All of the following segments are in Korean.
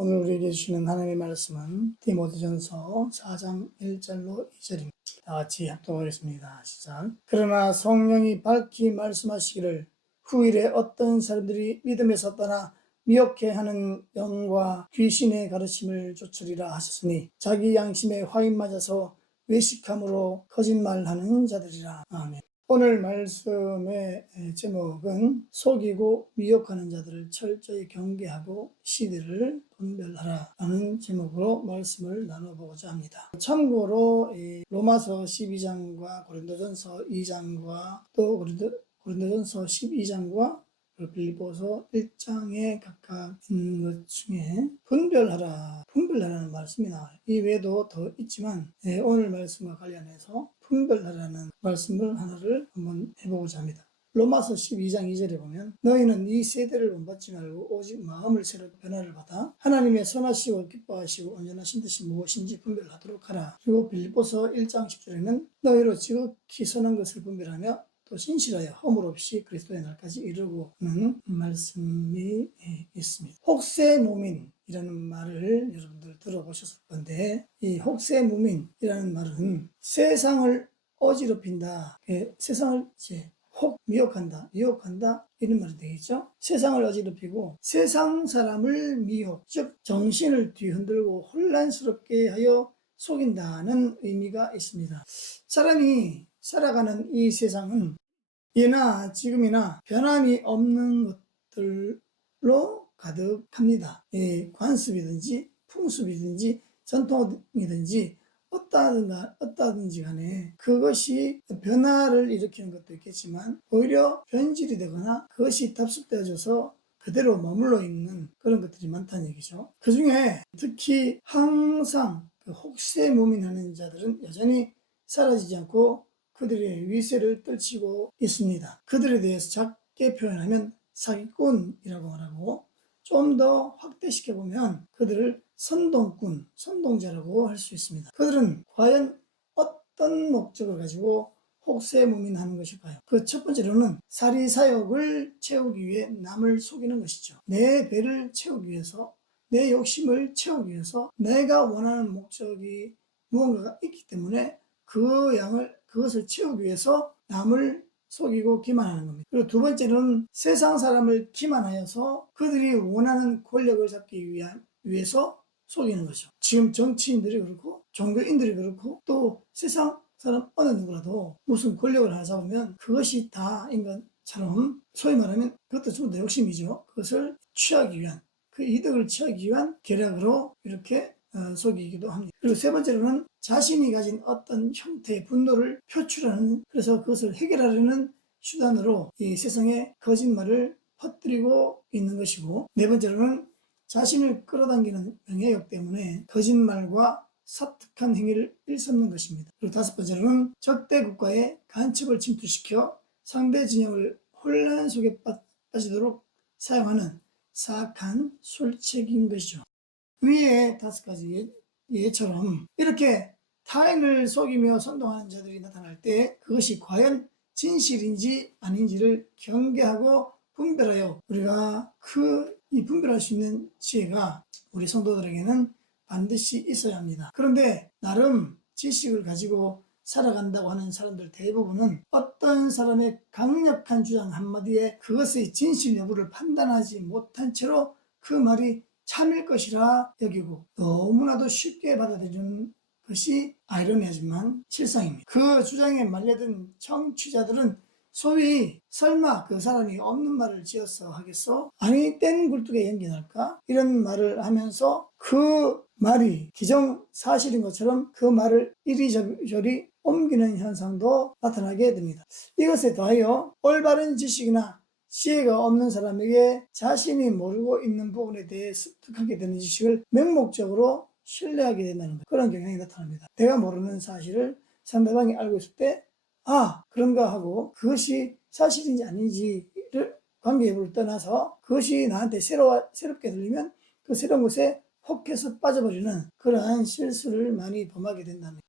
오늘 우리에게 주시는 하나님의 말씀은 디모데전서 4장 1절로 2절입니다. 다 같이 합독하겠습니다. 시작. 그러나 성령이 밝히 말씀하시기를 후일에 어떤 사람들이 믿음에서 떠나 미혹해하는 영과 귀신의 가르침을 좇으리라 하셨으니 자기 양심에 화인 맞아서 외식함으로 거짓말하는 자들이라. 아멘. 오늘 말씀의 제목은 속이고 미혹하는 자들을 철저히 경계하고 시대를 분별하라 라는 제목으로 말씀을 나눠보고자 합니다. 참고로 로마서 12장과 고린도전서 2장과 또 고린도전서 12장과 빌립보서 1장에 각각 있는 것 중에 분별하라는 말씀이 나와요. 이 외에도 더 있지만 오늘 말씀과 관련해서 분별하라는 말씀을 하나를 한번 해보고자 합니다. 로마서 12장 2절에 보면 너희는 이 세대를 본받지 말고 오직 마음을 새로 변화를 받아 하나님의 선하시고 기뻐하시고 온전하신 뜻이 무엇인지 분별하도록 하라. 그리고 빌립보서 1장 10절에는 너희로 지극히 선한 것을 분별하며 또 진실하여 허물 없이 그리스도의 날까지 이루고는 말씀이 있습니다. 혹세무민이라는 말을 여러분들 들어보셨을 건데 이 혹세무민이라는 말은 세상을 어지럽힌다. 세상을 이제 미혹한다 이런 말이 되겠죠. 세상을 어지럽히고 세상 사람을 미혹, 즉 정신을 뒤흔들고 혼란스럽게 하여 속인다는 의미가 있습니다. 사람이 살아가는 이 세상은 예나 지금이나 변함이 없는 것들로 가득합니다. 관습이든지 풍습이든지 전통이든지 어떠하든지 간에 그것이 변화를 일으키는 것도 있겠지만 오히려 변질이 되거나 그것이 답습되어져서 그대로 머물러 있는 그런 것들이 많다는 얘기죠. 그 중에 특히 항상 혹세무민하는 자들은 여전히 사라지지 않고 그들의 위세를 떨치고 있습니다. 그들에 대해서 작게 표현하면 사기꾼이라고 말하고 좀 더 확대시켜보면 그들을 선동자라고 할 수 있습니다. 그들은 과연 어떤 목적을 가지고 혹세무민하는 것일까요? 그 첫 번째로는 사리사욕을 채우기 위해 남을 속이는 것이죠. 내 배를 채우기 위해서, 내 욕심을 채우기 위해서 내가 원하는 목적이 무언가가 있기 때문에 그것을 채우기 위해서 남을 속이고 기만하는 겁니다. 그리고 두 번째는 세상 사람을 기만하여서 그들이 원하는 권력을 잡기 위해서 속이는 거죠. 지금 정치인들이 그렇고 종교인들이 그렇고 또 세상 사람 어느 누구라도 무슨 권력을 하나 잡으면 그것이 다 인간처럼 소위 말하면 그것도 전부 다 욕심이죠. 그것을 취하기 위한 그 이득을 취하기 위한 계략으로 이렇게 속이기도 합니다. 그리고 세 번째로는 자신이 가진 어떤 형태의 분노를 표출하는, 그래서 그것을 해결하려는 수단으로 이 세상에 거짓말을 퍼뜨리고 있는 것이고, 네 번째로는 자신을 끌어당기는 명예욕 때문에 거짓말과 사특한 행위를 일삼는 것입니다. 그리고 다섯 번째로는 적대 국가의 간첩을 침투시켜 상대 진영을 혼란 속에 빠지도록 사용하는 사악한 술책인 것이죠. 위에 다섯 가지 예처럼 이렇게 타인을 속이며 선동하는 자들이 나타날 때 그것이 과연 진실인지 아닌지를 경계하고 분별하여 우리가 이 분별할 수 있는 지혜가 우리 성도들에게는 반드시 있어야 합니다. 그런데 나름 지식을 가지고 살아간다고 하는 사람들 대부분은 어떤 사람의 강력한 주장 한마디에 그것의 진실 여부를 판단하지 못한 채로 그 말이 참일 것이라 여기고 너무나도 쉽게 받아들이는 것이 아이러니하지만 실상입니다. 그 주장에 말려든 청취자들은 소위 설마 그 사람이 없는 말을 지어서 하겠어? 아니 땐 굴뚝에 연기 날까? 이런 말을 하면서 그 말이 기정사실인 것처럼 그 말을 이리저리 옮기는 현상도 나타나게 됩니다. 이것에 더하여 올바른 지식이나 지혜가 없는 사람에게 자신이 모르고 있는 부분에 대해 습득하게 되는 지식을 맹목적으로 신뢰하게 된다는 것, 그런 경향이 나타납니다. 내가 모르는 사실을 상대방이 알고 있을 때 그런가 하고 그것이 사실인지 아닌지를 관계 여부를 떠나서 그것이 나한테 새롭게 들리면 그 새로운 것에 혹해서 빠져버리는 그러한 실수를 많이 범하게 된다는 것.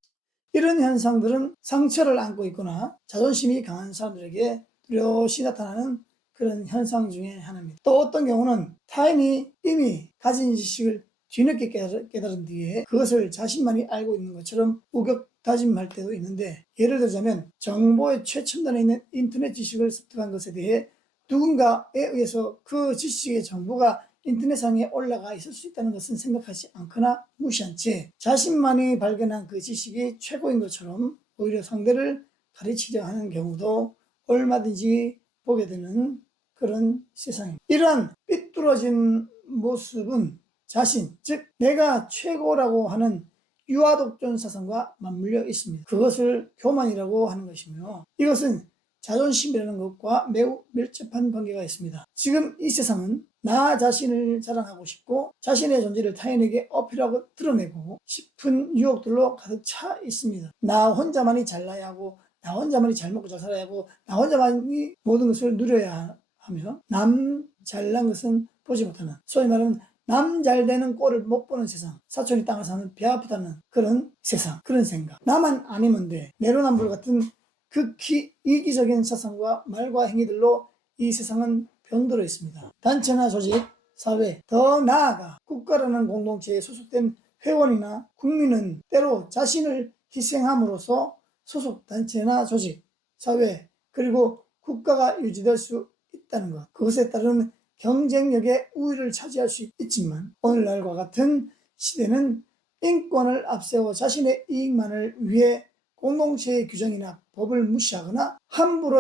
이런 현상들은 상처를 안고 있거나 자존심이 강한 사람들에게 뚜렷이 나타나는 그런 현상 중에 하나입니다. 또 어떤 경우는 타인이 이미 가진 지식을 뒤늦게 깨달은 뒤에 그것을 자신만이 알고 있는 것처럼 우격다짐할 때도 있는데, 예를 들자면 정보의 최첨단에 있는 인터넷 지식을 습득한 것에 대해 누군가에 의해서 그 지식의 정보가 인터넷상에 올라가 있을 수 있다는 것은 생각하지 않거나 무시한 채 자신만이 발견한 그 지식이 최고인 것처럼 오히려 상대를 가르치려 하는 경우도 얼마든지 보게 되는 그런 세상입니다. 이러한 삐뚤어진 모습은 자신, 즉 내가 최고라고 하는 유아독존 사상과 맞물려 있습니다. 그것을 교만이라고 하는 것이며, 이것은 자존심이라는 것과 매우 밀접한 관계가 있습니다. 지금 이 세상은 나 자신을 자랑하고 싶고 자신의 존재를 타인에게 어필하고 드러내고 싶은 유혹들로 가득 차 있습니다. 나 혼자만이 잘나야 하고, 나 혼자만이 잘 먹고 잘 살아야 하고, 나 혼자만이 모든 것을 누려야 하며, 남 잘난 것은 보지 못하는, 소위 말하는 남 잘되는 꼴을 못 보는 세상, 사촌이 땅을 사는 배 아프다는 그런 세상, 그런 생각, 나만 아니면 돼, 내로남불 같은 극히 이기적인 사상과 말과 행위들로 이 세상은 병들어 있습니다. 단체나 조직, 사회, 더 나아가 국가라는 공동체에 소속된 회원이나 국민은 때로 자신을 희생함으로써 소속 단체나 조직, 사회, 그리고 국가가 유지될 수 있다는 것, 그것에 따른 경쟁력의 우위를 차지할 수 있지만, 오늘날과 같은 시대는 인권을 앞세워 자신의 이익만을 위해 공동체의 규정이나 법을 무시하거나 함부로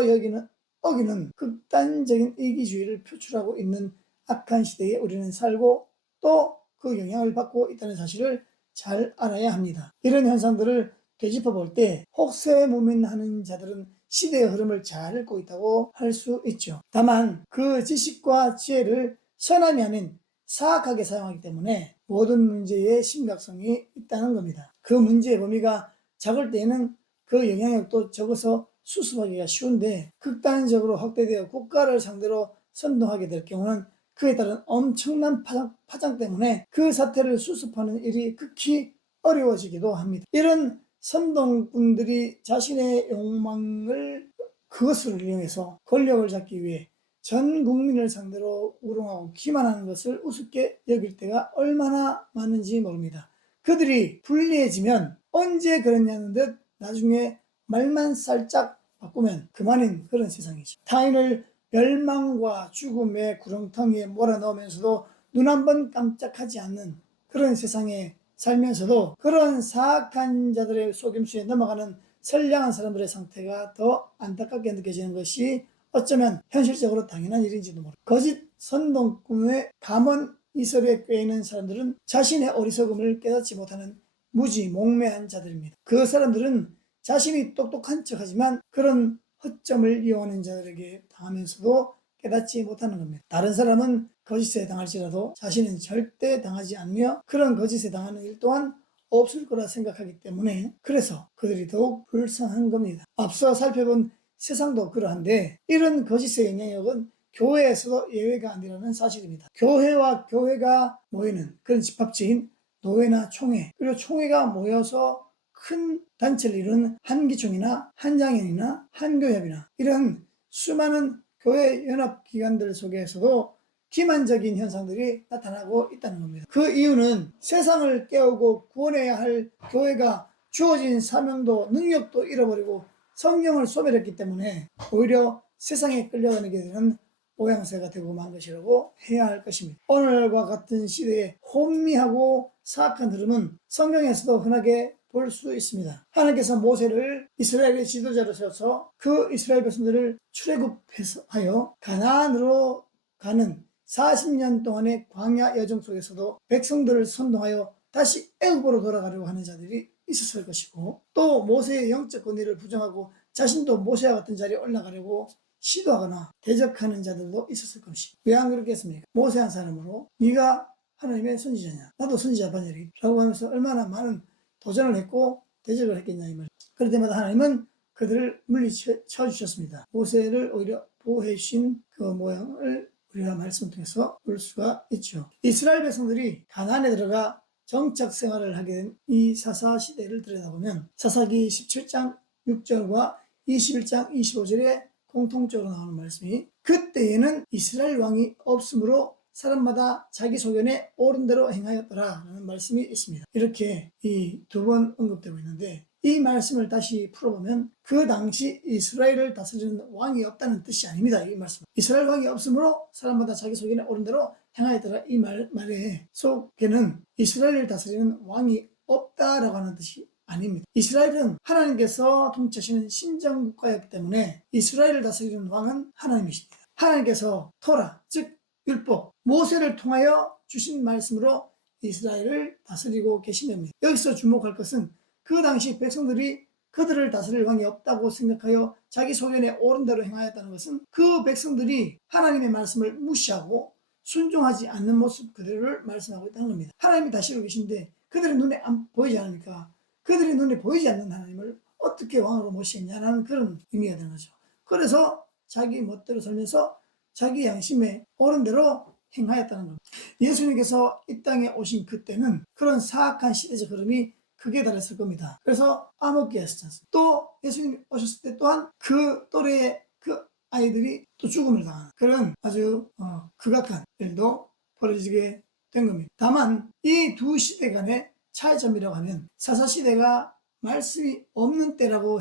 어기는 극단적인 이기주의를 표출하고 있는 악한 시대에 우리는 살고 또 그 영향을 받고 있다는 사실을 잘 알아야 합니다. 이런 현상들을 되짚어 볼 때 혹세무민하는 자들은 시대의 흐름을 잘 읽고 있다고 할 수 있죠. 다만 그 지식과 지혜를 선함이 아닌 사악하게 사용하기 때문에 모든 문제의 심각성이 있다는 겁니다. 그 문제의 범위가 작을 때에는 그 영향력도 적어서 수습하기가 쉬운데, 극단적으로 확대되어 국가를 상대로 선동하게 될 경우는 그에 따른 엄청난 파장 때문에 그 사태를 수습하는 일이 극히 어려워지기도 합니다. 이런 선동꾼들이 자신의 욕망을, 그것을 이용해서 권력을 잡기 위해 전 국민을 상대로 우롱하고 기만하는 것을 우습게 여길 때가 얼마나 많은지 모릅니다. 그들이 불리해지면 언제 그랬냐는 듯 나중에 말만 살짝 바꾸면 그만인 그런 세상이죠. 타인을 멸망과 죽음의 구렁텅이에 몰아넣으면서도 눈 한 번 깜짝하지 않는 그런 세상에 살면서도 그런 사악한 자들의 속임수에 넘어가는 선량한 사람들의 상태가 더 안타깝게 느껴지는 것이 어쩌면 현실적으로 당연한 일인지도 모릅니다. 거짓 선동꾼의 감언 이설에 꿰이는 사람들은 자신의 어리석음을 깨닫지 못하는 무지몽매한 자들입니다. 그 사람들은 자신이 똑똑한 척하지만 그런 허점을 이용하는 자들에게 당하면서도 깨닫지 못하는 겁니다. 다른 사람은 거짓에 당할지라도 자신은 절대 당하지 않으며 그런 거짓에 당하는 일 또한 없을 거라 생각하기 때문에, 그래서 그들이 더욱 불쌍한 겁니다. 앞서 살펴본 세상도 그러한데 이런 거짓의 영향력은 교회에서도 예외가 아니라는 사실입니다. 교회와 교회가 모이는 그런 집합체인 노회나 총회, 그리고 총회가 모여서 큰 단체를 이루는 한기총이나 한장연이나 한교협이나 이런 수많은 교회 연합기관들 속에서도 기만적인 현상들이 나타나고 있다는 겁니다. 그 이유는 세상을 깨우고 구원해야 할 교회가 주어진 사명도 능력도 잃어버리고 성령을 소멸했기 때문에 오히려 세상에 끌려가게 되는 모양새가 되고 만 것이라고 해야 할 것입니다. 오늘과 같은 시대에 혼미하고 사악한 흐름은 성경에서도 흔하게 볼 수 있습니다. 하나님께서 모세를 이스라엘의 지도자로 세워서 그 이스라엘 백성들을 출애굽하여 가나안으로 가는 40년 동안의 광야 여정 속에서도 백성들을 선동하여 다시 애굽으로 돌아가려고 하는 자들이 있었을 것이고, 또 모세의 영적 권위를 부정하고 자신도 모세와 같은 자리에 올라가려고 시도하거나 대적하는 자들도 있었을 것입니다. 왜 안 그렇겠습니까? 모세 한 사람으로 네가 하나님의 선지자냐, 나도 선지자 반열이 라고 하면서 얼마나 많은 도전을 했고 대적을 했겠냐 이 말. 그럴 때마다 하나님은 그들을 물리쳐 주셨습니다. 모세를 오히려 보호해 주신 그 모양을 우리가 말씀을 통해서 볼 수가 있죠. 이스라엘 백성들이 가나안에 들어가 정착 생활을 하게 된 이 사사시대를 들여다보면 사사기 17장 6절과 21장 25절에 공통적으로 나오는 말씀이, 그때에는 이스라엘 왕이 없으므로 사람마다 자기 소견에 옳은 대로 행하였더라 라는 말씀이 있습니다. 이렇게 이 두 번 언급되고 있는데, 이 말씀을 다시 풀어보면 그 당시 이스라엘을 다스리는 왕이 없다는 뜻이 아닙니다. 이 말씀, 이스라엘 왕이 없으므로 사람마다 자기 소견에 옳은 대로 행하였더라, 이 말의 속에는 이스라엘을 다스리는 왕이 없다라고 하는 뜻이 아닙니다. 이스라엘은 하나님께서 통치하시는 신정국가였기 때문에 이스라엘을 다스리는 왕은 하나님이십니다. 하나님께서 토라, 즉 율법, 모세를 통하여 주신 말씀으로 이스라엘을 다스리고 계신 겁니다. 여기서 주목할 것은 그 당시 백성들이 그들을 다스릴 왕이 없다고 생각하여 자기 소견에 옳은 대로 행하였다는 것은 그 백성들이 하나님의 말씀을 무시하고 순종하지 않는 모습 그대로를 말씀하고 있다는 겁니다. 하나님이 다스리고 계신데 그들의 눈에 보이지 않으니까 그들의 눈에 보이지 않는 하나님을 어떻게 왕으로 모시겠냐는 그런 의미가 되는 거죠. 그래서 자기 멋대로 살면서 자기 양심에 옳은 대로 행하였다는 겁니다. 예수님께서 이 땅에 오신 그때는 그런 사악한 시대적 흐름이 크게 달했을 겁니다. 그래서 암흑기가 있었지 않습니까? 또 예수님이 오셨을 때 또한 그 또래의 그 아이들이 또 죽음을 당하는 그런 아주 극악한 일도 벌어지게 된 겁니다. 다만 이 두 시대 간의 차이점이라고 하면 사사시대가 말씀이 없는 때라고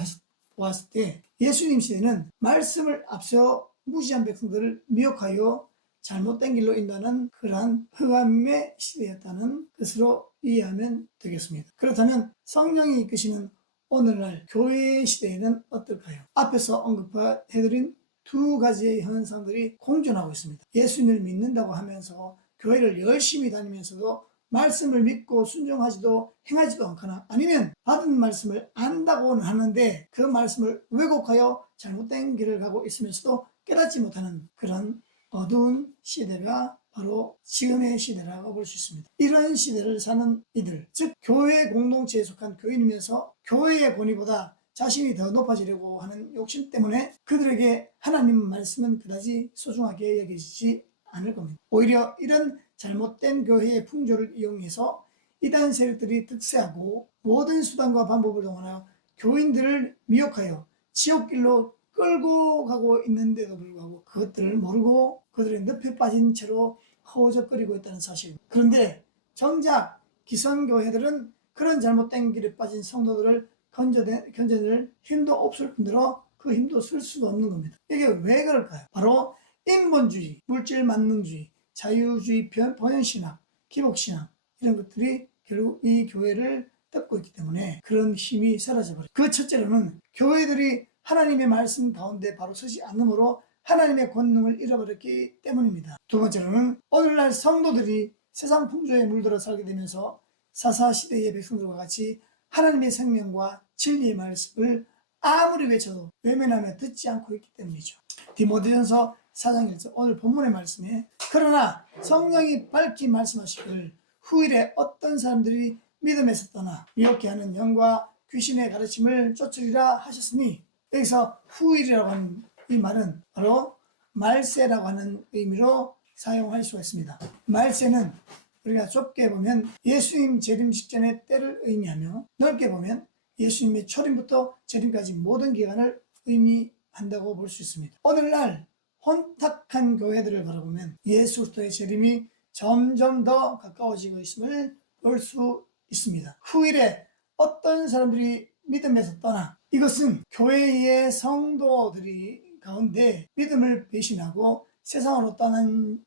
보았을 때 예수님 시대는 말씀을 앞서 무시한 백성들을 미혹하여 잘못된 길로 인도하는 그러한 흑암의 시대였다는 것으로 이해하면 되겠습니다. 그렇다면 성령이 이끄시는 오늘날 교회의 시대에는 어떨까요? 앞에서 언급해드린 두 가지의 현상들이 공존하고 있습니다. 예수님을 믿는다고 하면서 교회를 열심히 다니면서도 말씀을 믿고 순종하지도 행하지도 않거나, 아니면 받은 말씀을 안다고는 하는데 그 말씀을 왜곡하여 잘못된 길을 가고 있으면서도 깨닫지 못하는 그런 어두운 시대가 바로 지금의 시대라고 볼 수 있습니다. 이러한 시대를 사는 이들, 즉 교회 공동체에 속한 교인이면서 교회의 권위보다 자신이 더 높아지려고 하는 욕심 때문에 그들에게 하나님 말씀은 그다지 소중하게 여기지 않을 겁니다. 오히려 이런 잘못된 교회의 풍조를 이용해서 이단 세력들이 득세하고 모든 수단과 방법을 동원하여 교인들을 미혹하여 지옥길로 끌고 가고 있는데도 불구하고 그것들을 모르고 그들의 늪에 빠진 채로 허우적거리고 있다는 사실입니다. 그런데 정작 기성교회들은 그런 잘못된 길에 빠진 성도들을 건져낼 힘도 없을 뿐더러 그 힘도 쓸 수도 없는 겁니다. 이게 왜 그럴까요? 바로 인본주의, 물질 만능주의, 자유주의, 번영신학, 기복신학, 이런 것들이 결국 이 교회를 덮고 있기 때문에 그런 힘이 사라져버려요. 그 첫째로는 교회들이 하나님의 말씀 가운데 바로 서지 않으므로 하나님의 권능을 잃어버렸기 때문입니다. 두 번째로는 오늘날 성도들이 세상 풍조에 물들어 살게 되면서 사사시대의 백성들과 같이 하나님의 생명과 진리의 말씀을 아무리 외쳐도 외면하며 듣지 않고 있기 때문이죠. 디모데전서 4장 1절, 오늘 본문의 말씀에 그러나 성령이 밝히 말씀하시기를 후일에 어떤 사람들이 믿음에서 떠나 미혹게 하는 영과 귀신의 가르침을 쫓으리라 하셨으니, 여기서 후일이라고 하는 이 말은 바로 말세라고 하는 의미로 사용할 수가 있습니다. 말세는 우리가 좁게 보면 예수님 재림 직전의 때를 의미하며, 넓게 보면 예수님의 초림부터 재림까지 모든 기간을 의미한다고 볼 수 있습니다. 오늘날 혼탁한 교회들을 바라보면 예수 그리스도의 재림이 점점 더 가까워지고 있음을 볼 수 있습니다. 후일에 어떤 사람들이 믿음에서 떠나, 이것은 교회의 성도들이 가운데 믿음을 배신하고 세상으로 떠난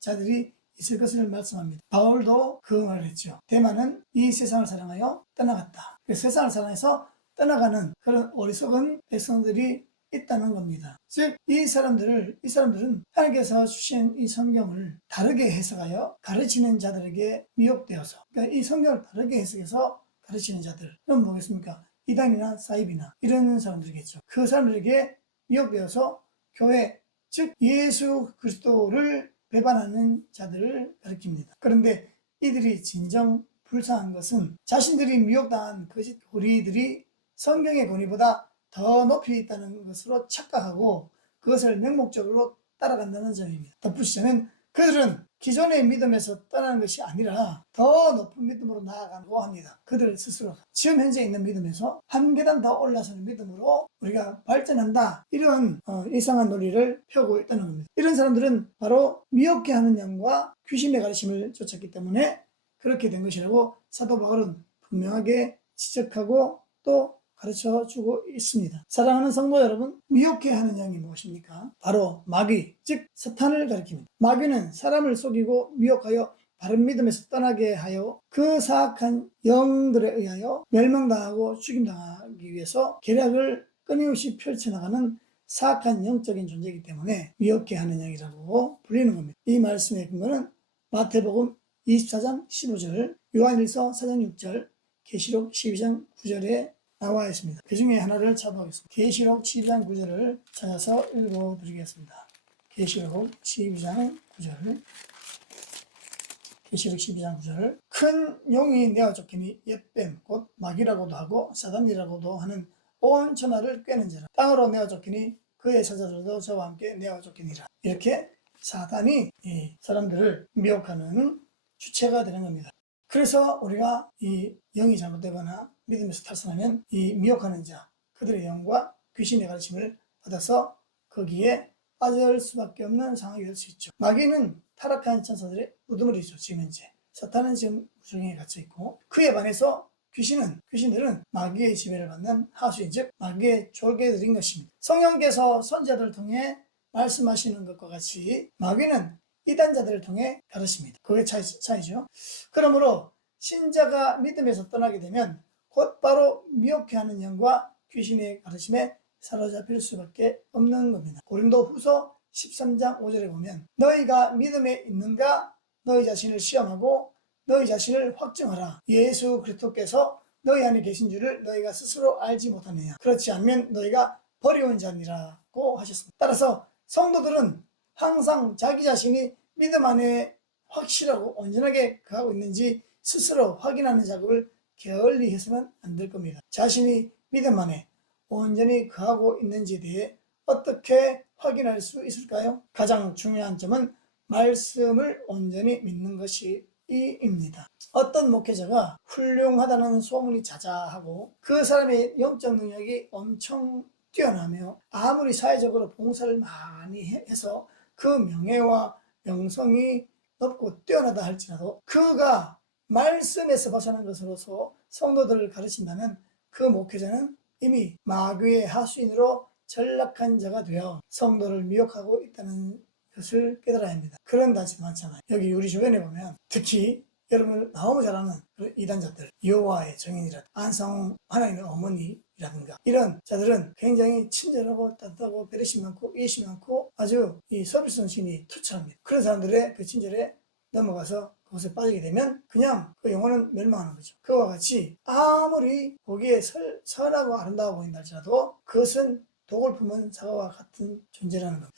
자들이 있을 것을 말씀합니다. 바울도 그 말을 했죠. 대만은 이 세상을 사랑하여 떠나갔다. 세상을 사랑해서 떠나가는 그런 어리석은 백성들이 있다는 겁니다. 즉, 이 사람들은 하나님께서 주신 이 성경을 다르게 해석하여 가르치는 자들에게 미혹되어서, 그러니까 이 성경을 다르게 해석해서 가르치는 자들은 뭐겠습니까? 이단이나 사이비나 이런 사람들이겠죠. 그 사람들에게 미혹되어서 교회, 즉 예수 그리스도를 배반하는 자들을 가리킵니다. 그런데 이들이 진정 불쌍한 것은 자신들이 미혹당한 거짓 고리들이 성경의 권위보다 더 높이 있다는 것으로 착각하고 그것을 맹목적으로 따라간다는 점입니다. 덧붙이자면 그들은 기존의 믿음에서 떠나는 것이 아니라 더 높은 믿음으로 나아가고 합니다. 그들 스스로 지금 현재 있는 믿음에서 한 계단 더 올라서는 믿음으로 우리가 발전한다, 이런 이상한 논리를 펴고 있다는 겁니다. 이런 사람들은 바로 미혹해 하는 영과 귀신의 가르침을 쫓았기 때문에 그렇게 된 것이라고 사도 바울은 분명하게 지적하고 또 가르쳐주고 있습니다. 사랑하는 성도 여러분, 미혹해 하는 영이 무엇입니까? 바로 마귀, 즉 사탄을 가리킵니다. 마귀는 사람을 속이고 미혹하여 바른 믿음에서 떠나게 하여 그 사악한 영들에 의하여 멸망당하고 죽임당하기 위해서 계략을 끊임없이 펼쳐나가는 사악한 영적인 존재이기 때문에 미혹해 하는 영이라고 불리는 겁니다. 이 말씀의 근거는 마태복음 24장 15절, 요한일서 4장 6절, 계시록 12장 9절에 나와 있습니다. 그 중에 하나를 찾아보겠습니다. 계시록 12장 9절을 찾아서 읽어드리겠습니다. 계시록 12장 9절. 계시록 12장 9절. 큰 용이 내어 쫓기니 옛뱀 곧 마귀라고도 하고 사단이라고도 하는 온 천하를 꿰는 자라. 땅으로 내어 쫓기니 그의 사자들도 저와 함께 내어 쫓기니라. 이렇게 사단이 이 사람들을 미혹하는 주체가 되는 겁니다. 그래서 우리가 이 영이 잘못되거나 믿음에서 탈선하면 이 미혹하는 자, 그들의 영과 귀신의 가르침을 받아서 거기에 빠질 수밖에 없는 상황이 될 수 있죠. 마귀는 타락한 천사들의 우두머리죠. 지금 현재 사탄은 지금 우주경에 갇혀 있고, 그에 반해서 귀신들은 마귀의 지배를 받는 하수인, 즉 마귀의 졸개들인 것입니다. 성령께서 선지자들을 통해 말씀하시는 것과 같이 마귀는 이단자들을 통해 가르칩니다. 그게 차이죠. 그러므로 신자가 믿음에서 떠나게 되면 곧바로 미혹해하는 영과 귀신의 가르침에 사로잡힐 수밖에 없는 겁니다. 고린도후서 13장 5절에 보면 너희가 믿음에 있는가 너희 자신을 시험하고 너희 자신을 확증하라. 예수 그리스도께서 너희 안에 계신 줄을 너희가 스스로 알지 못하느냐. 그렇지 않으면 너희가 버려온 자니라고 하셨습니다. 따라서 성도들은 항상 자기 자신이 믿음 안에 확실하고 온전하게 거하고 있는지 스스로 확인하는 작업을 게을리 해서는 안 될 겁니다. 자신이 믿음 안에 온전히 거하고 있는지에 대해 어떻게 확인할 수 있을까요? 가장 중요한 점은 말씀을 온전히 믿는 것이입니다. 어떤 목회자가 훌륭하다는 소문이 자자하고 그 사람의 영적 능력이 엄청 뛰어나며 아무리 사회적으로 봉사를 많이 해서 그 명예와 명성이 높고 뛰어나다 할지라도 그가 말씀에서 벗어난 것으로서 성도들을 가르친다면 그 목회자는 이미 마귀의 하수인으로 전락한 자가 되어 성도를 미혹하고 있다는 것을 깨달아야 합니다. 그런 단체도 많잖아요. 여기 우리 주변에 보면 특히 여러분들 너무 잘 아는 이단자들, 여호와의 증인이라든가 안상홍 하나님의 어머니라든가 이런 자들은 굉장히 친절하고 따뜻하고 배려심 많고 이해심 많고 아주 이 서비스 정신이 투철합니다. 그런 사람들의 그 친절에 넘어가서 그것에 빠지게 되면 그냥 그 영혼은 멸망하는 거죠. 그와 같이 아무리 보기에 선하고 아름다워 보인다 할지라도 그것은 독을 품은 사과와 같은 존재라는 겁니다.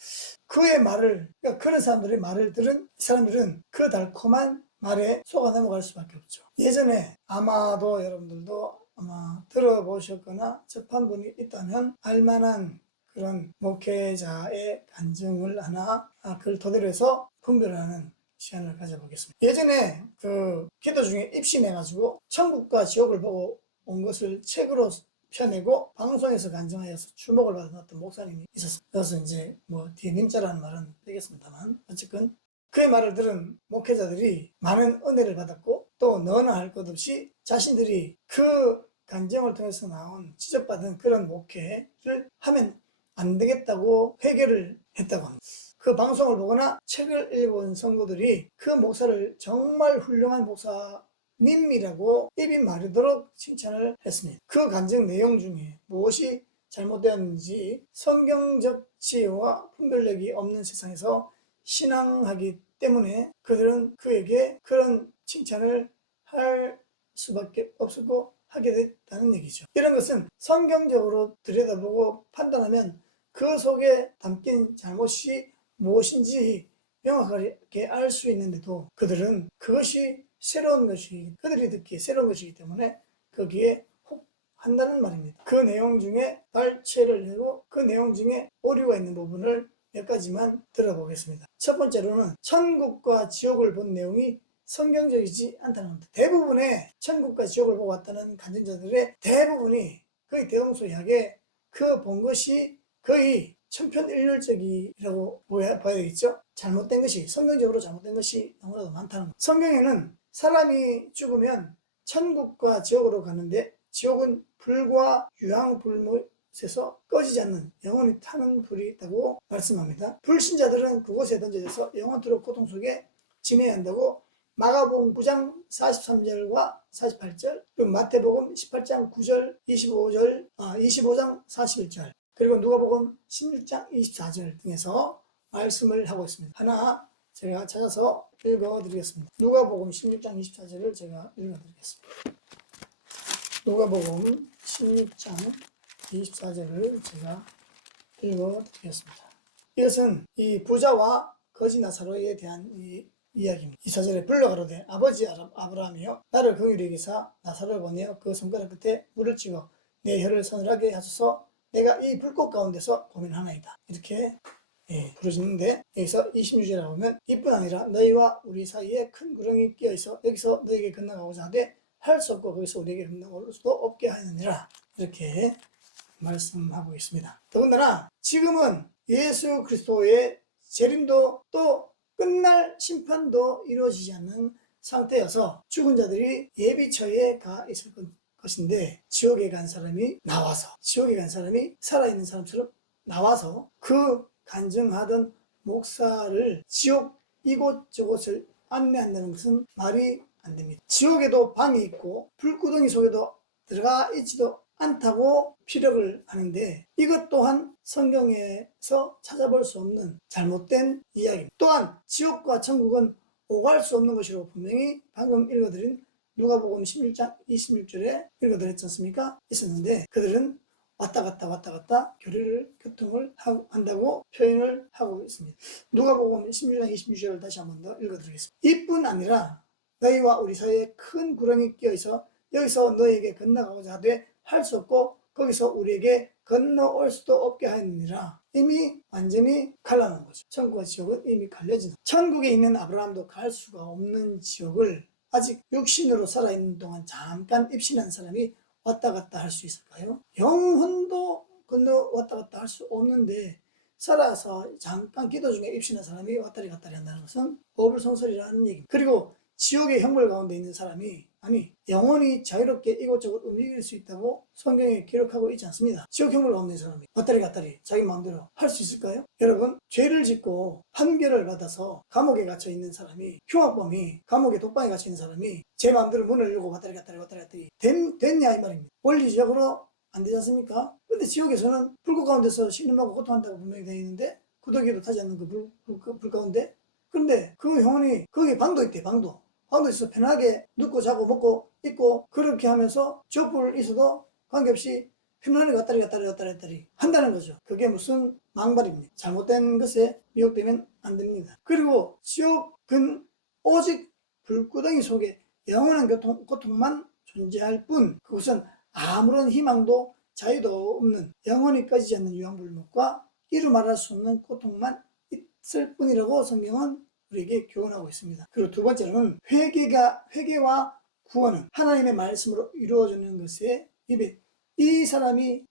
그의 말을, 그러니까 그런 사람들의 말을 들은 사람들은 그 달콤한 말에 속아 넘어갈 수밖에 없죠. 예전에 아마도 여러분들도 아마 들어보셨거나 접한 분이 있다면 알만한 그런 목회자의 간증을 하나 그걸 토대로 해서 분별하는 시간을 가져보겠습니다. 예전에 그 기도 중에 입신해가지고 천국과 지옥을 보고 온 것을 책으로 펴내고 방송에서 간증하여서 주목을 받은 어떤 목사님이 있었습니다. 그래서 이제 뭐 뒤에 님자라는 말은 되겠습니다만 어쨌건 그의 말을 들은 목회자들이 많은 은혜를 받았고 또 너나 할 것 없이 자신들이 그 간증을 통해서 나온 지적받은 그런 목회를 하면 안 되겠다고 회개를 했다고 합니다. 그 방송을 보거나 책을 읽어본 성도들이 그 목사를 정말 훌륭한 목사님이라고 입이 마르도록 칭찬을 했습니다. 그 간증 내용 중에 무엇이 잘못되었는지 성경적 지혜와 분별력이 없는 세상에서 신앙하기 때문에 그들은 그에게 그런 칭찬을 할 수밖에 없었고 하게 됐다는 얘기죠. 이런 것은 성경적으로 들여다보고 판단하면 그 속에 담긴 잘못이 무엇인지 명확하게 알 수 있는데도 그들은 그것이 새로운 것이 그들이 듣기에 새로운 것이기 때문에 거기에 혹 한다는 말입니다. 그 내용 중에 발췌를 하고 그 내용 중에 오류가 있는 부분을 몇 가지만 들어보겠습니다. 첫 번째로는 천국과 지옥을 본 내용이 성경적이지 않다는 겁니다. 대부분의 천국과 지옥을 보고 왔다는 간증자들의 대부분이 거의 대동소이하게 그 본 것이 거의 천편일률적이라고 봐야 되겠죠. 잘못된 것이, 성경적으로 잘못된 것이 너무나도 많다는 겁니다. 성경에는 사람이 죽으면 천국과 지옥으로 가는데 지옥은 불과 유황불못에서 꺼지지 않는 영원히 타는 불이 있다고 말씀합니다. 불신자들은 그곳에 던져져서 영원토록 고통 속에 지내야 한다고 마가복음 9장 43절과 48절, 그리고 마태복음 18장 9절, 25장 41절, 그리고 누가복음 16장 24절 등에서 말씀을 하고 있습니다. 하나 제가 찾아서 읽어드리겠습니다. 누가복음 16장 24절을 제가 읽어드리겠습니다. 누가복음 16장 24절을 제가 읽어드리겠습니다. 이것은 이 부자와 거지 나사로에 대한 이야기입니다. 24절에 불러가로되 아버지 아브라함이여 나를 긍휼히 여기사 나사로를 보내어 그 손가락 끝에 물을 찍어 내 혀를 서늘하게 하소서 내가 이 불꽃 가운데서 고민하나이다. 이렇게 부르짖는데 여기서 26절에 보면 이뿐 아니라 너희와 우리 사이에 큰 구렁이 끼어있어 여기서 너희에게 건너가고자 하되 할 수 없고 거기서 우리에게 건너올 수도 없게 하느니라. 이렇게 말씀하고 있습니다. 더군다나 지금은 예수 그리스도의 재림도 또 끝날 심판도 이루어지지 않는 상태여서 죽은 자들이 예비처에 가 있을 것인데 지옥에 간 사람이 나와서 지옥에 간 사람이 살아있는 사람처럼 나와서 그 간증하던 목사를 지옥 이곳저곳을 안내한다는 것은 말이 안 됩니다. 지옥에도 방이 있고 불구덩이 속에도 들어가 있지도 않다고 피력을 하는데 이것 또한 성경에서 찾아볼 수 없는 잘못된 이야기입니다. 또한 지옥과 천국은 오갈 수 없는 것이라고 분명히 방금 읽어드린 누가복음 16장 26절에 읽어드렸지 않습니까? 있었는데 그들은 왔다 갔다 교통을 한다고 표현을 하고 있습니다. 누가복음 16장 26절을 다시 한 번 더 읽어드리겠습니다. 이뿐 아니라 너희와 우리 사이에 큰 구렁이 끼어있어 여기서 너희에게 건너가고자 하되 할 수 없고 거기서 우리에게 건너올 수도 없게 하느니라. 이미 완전히 갈라놓은 거죠. 천국과 지옥은 이미 갈려진, 천국에 있는 아브라함도 갈 수가 없는 지옥을 아직 육신으로 살아있는 동안 잠깐 입신한 사람이 왔다 갔다 할 수 있을까요? 영혼도 건너 왔다 갔다 할 수 없는데 살아서 잠깐 기도 중에 입신한 사람이 왔다리 갔다리 한다는 것은 어불성설이라는 얘기입니다. 그리고 지옥의 형벌 가운데 있는 사람이 영원히 자유롭게 이곳저곳 움직일 수 있다고 성경에 기록하고 있지 않습니다. 지옥 형벌 가운데 있는 사람이 왔다리 갔다리 자기 마음대로 할 수 있을까요? 여러분, 죄를 짓고 판결을 받아서 감옥에 갇혀 있는 사람이, 흉악범이 감옥에 독방에 갇혀 있는 사람이 제 마음대로 문을 열고 왔다리 갔다리 됐냐 이 말입니다. 원리적으로 안 되지 않습니까? 근데 지옥에서는 불꽃 가운데서 신음하고 고통한다고 분명히 되어 있는데 구더기도 타지 않는 그 불 가운데, 그런데 그 영혼이 거기에 방도 있대. 방도 있어 편하게 눕고 자고 먹고 있고 그렇게 하면서 지옥불 있어도 관계없이 편안하게 왔다리 한다는 거죠. 그게 무슨 망발입니까? 잘못된 것에 미혹되면 안 됩니다. 그리고 지옥은 오직 불구덩이 속에 영원한 고통만 존재할 뿐 그것은 아무런 희망도 자유도 없는 영원히 꺼지지 않는 유황불못과 이루 말할 수 없는 고통만 있을 뿐이라고 성경은 우리에게 교훈하고 있습니다. 그리고 두 번째로는 회개와 구원은 하나님의 말씀으로 이루어지는 것에 이 사람이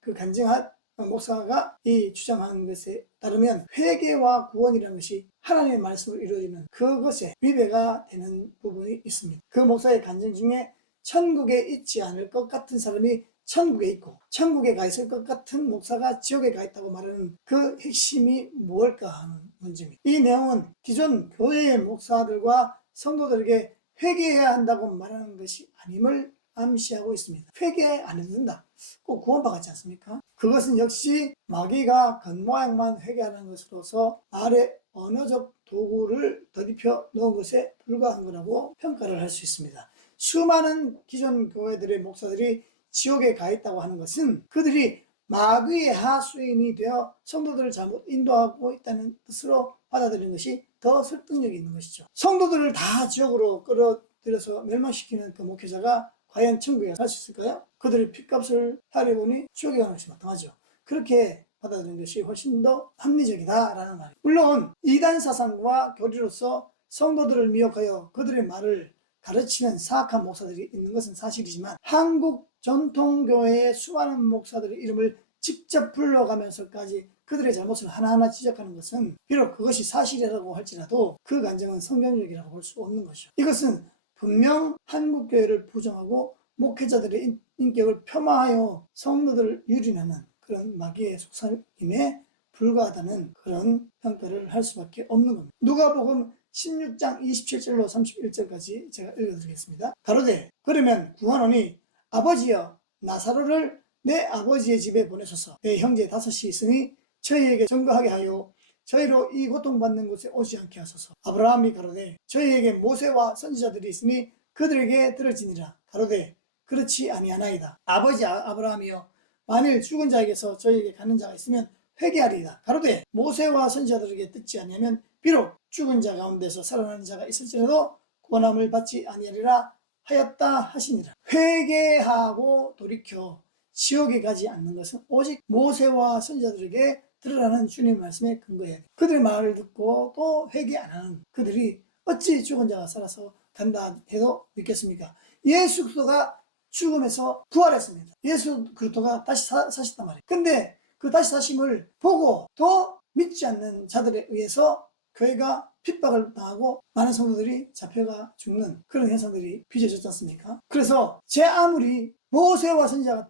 그 간증한 목사가 이 주장한 것에 따르면 회개와 구원이라는 것이 하나님의 말씀으로 이루어지는 그것에 위배가 되는 부분이 있습니다. 그 목사의 간증 중에 천국에 있지 않을 것 같은 사람이 천국에 있고 천국에 가 있을 것 같은 목사가 지옥에 가 있다고 말하는 그 핵심이 무엇일까 하는 문제입니다. 이 내용은 기존 교회의 목사들과 성도들에게 회개해야 한다고 말하는 것이 아님을 암시하고 있습니다. 회개 안 해도 된다. 꼭 구원받았지 않습니까? 그것은 역시 마귀가 겉모양만 회개하는 것으로서 말에 언어적 도구를 덧입혀 넣은 것에 불과한 거라고 평가를 할 수 있습니다. 수많은 기존 교회들의 목사들이 지옥에 가 있다고 하는 것은 그들이 마귀의 하수인이 되어 성도들을 잘못 인도하고 있다는 뜻으로 받아들이는 것이 더 설득력이 있는 것이죠. 성도들을 다 지옥으로 끌어들여서 멸망시키는 그 목회자가 과연 천국에 갈 수 있을까요? 그들의 핏값을 하려보니 지옥에 가는 것이 마땅하죠. 그렇게 받아들이는 것이 훨씬 더 합리적이다라는 말이에요. 물론 이단 사상과 교리로서 성도들을 미혹하여 그들의 말을 가르치는 사악한 목사들이 있는 것은 사실이지만 한국 전통교회의 수많은 목사들의 이름을 직접 불러가면서까지 그들의 잘못을 하나하나 지적하는 것은 비록 그것이 사실이라고 할지라도 그 간증은 성경적이라고 볼 수 없는 것이죠. 이것은 분명 한국교회를 부정하고 목회자들의 인격을 폄하하여 성도들을 유린하는 그런 마귀의 속삭임에 불과하다는 그런 평가를 할 수밖에 없는 겁니다. 누가복음 16장 27절로 31절까지 제가 읽어드리겠습니다. 가로되 그러면 구하노니 아버지여 나사로를 내 아버지의 집에 보내소서. 내 형제 5이 있으니 저희에게 증거하게 하여 저희로 이 고통받는 곳에 오지 않게 하소서. 아브라함이 가로되 저희에게 모세와 선지자들이 있으니 그들에게 들을지니라. 가로되 그렇지 아니하나이다. 아버지 아브라함이여 만일 죽은 자에게서 저희에게 가는 자가 있으면 회개하리이다. 가로되 모세와 선지자들에게 듣지 아니하면 비록 죽은 자 가운데서 살아나는 자가 있을지라도 구원함을 받지 아니하리라 하였다 하시니라. 회개하고 돌이켜 지옥에 가지 않는 것은 오직 모세와 선지자들에게 들으라는 주님의 말씀에 근거해야 돼. 그들의 말을 듣고 또 회개 안 하는 그들이 어찌 죽은 자가 살아서 간다 해도 믿겠습니까? 예수 그리스도가 죽음에서 부활했습니다. 예수 그리스도가 다시 사셨단 말이에요. 근데 그 다시 사심을 보고 또 믿지 않는 자들에 의해서 교회가 핍박을 당하고 많은 성도들이 잡혀가 죽는 그런 현상들이 빚어졌지 않습니까? 그래서 제 아무리 모세와 선지자가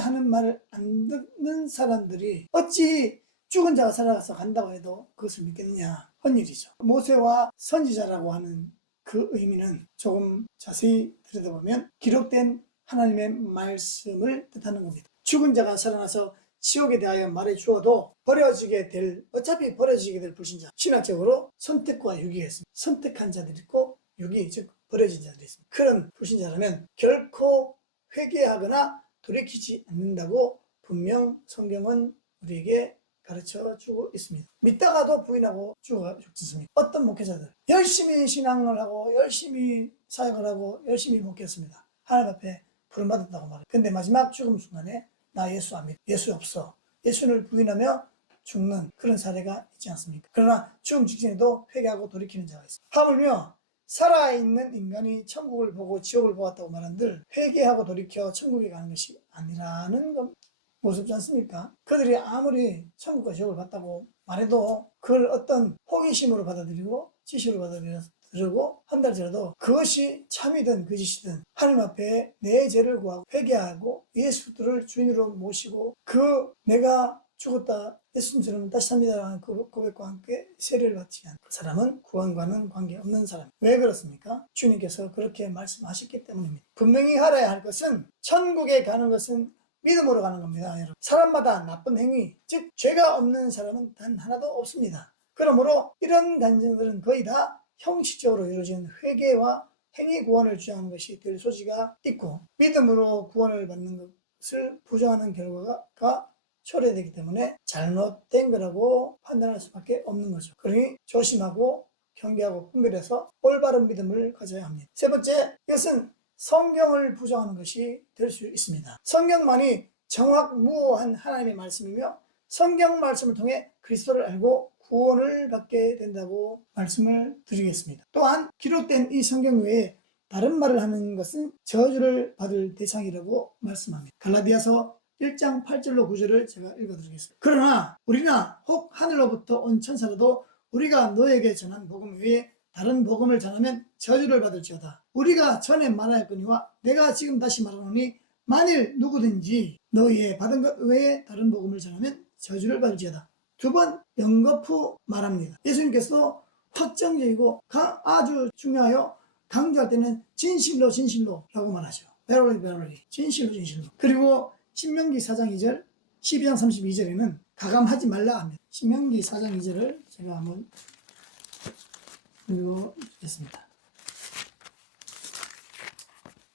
하는 말을 안 듣는 사람들이 어찌 죽은 자가 살아가서 간다고 해도 그것을 믿겠느냐 헛일이죠. 모세와 선지자라고 하는 그 의미는 조금 자세히 들여다보면 기록된 하나님의 말씀을 뜻하는 겁니다. 죽은 자가 살아나서 지옥에 대하여 말해 주어도 어차피 버려지게 될 불신자, 신학적으로 선택과 유기가 있습니다. 선택한 자들이 있고 유기, 즉 버려진 자들이 있습니다. 그런 불신자라면 결코 회개하거나 돌이키지 않는다고 분명 성경은 우리에게 가르쳐 주고 있습니다. 믿다가도 부인하고 죽습니다. 어떤 목회자들 열심히 신앙을 하고 열심히 사역을 하고 열심히 목회했습니다. 하나님 앞에 부름받았다고 말해요. 근데 마지막 죽음 순간에 나 예수 안 믿어. 예수 없어. 예수를 부인하며 죽는 그런 사례가 있지 않습니까? 그러나 죽음 직전에도 회개하고 돌이키는 자가 있습니다. 하물며 살아있는 인간이 천국을 보고 지옥을 보았다고 말한들 회개하고 돌이켜 천국에 가는 것이 아니라는 것 무섭지 않습니까? 그들이 아무리 천국과 지옥을 봤다고 말해도 그걸 어떤 호기심으로 받아들이고 지시로 받아들이고 한달지라도 그것이 참이든 거짓이든 하나님 앞에 내 죄를 구하고 회개하고 예수를 주인으로 모시고 내가 죽었다 예수님처럼 다시 삽니다라는 고백과 함께 세례를 받지 않은 그 사람은 구원과는 관계없는 사람. 왜 그렇습니까? 주님께서 그렇게 말씀하셨기 때문입니다. 분명히 알아야 할 것은 천국에 가는 것은 믿음으로 가는 겁니다. 여러분. 사람마다 나쁜 행위, 즉 죄가 없는 사람은 단 하나도 없습니다. 그러므로 이런 간증들은 거의 다 형식적으로 이루어진 회개와 행위 구원을 주장하는 것이 될 소지가 있고 믿음으로 구원을 받는 것을 부정하는 결과가 초래되기 때문에 잘못된 거라고 판단할 수밖에 없는 거죠. 그러니 조심하고 경계하고 분별해서 올바른 믿음을 가져야 합니다. 세 번째, 이것은 성경을 부정하는 것이 될 수 있습니다. 성경만이 정확무오한 하나님의 말씀이며 성경 말씀을 통해 그리스도를 알고 구원을 받게 된다고 말씀을 드리겠습니다. 또한 기록된 이 성경 외에 다른 말을 하는 것은 저주를 받을 대상이라고 말씀합니다. 갈라디아서 1장 8절로 9절을 제가 읽어드리겠습니다. 그러나 우리나 혹 하늘로부터 온 천사라도 우리가 너에게 전한 복음 외에 다른 복음을 전하면 저주를 받을지어다. 우리가 전에 말하였거니와 내가 지금 다시 말하노니 만일 누구든지 너희의 받은 것 외에 다른 복음을 전하면 저주를 받을지어다. 두 번 연거푸 말합니다. 예수님께서 확정적이고 아주 중요하여 강조할 때는 진실로 진실로라고 말하죠. 베로리 진실로 그리고 신명기 4장 2절 12장 32절에는 가감하지 말라 합니다. 신명기 4장 2절을 제가 한번 읽어보겠습니다.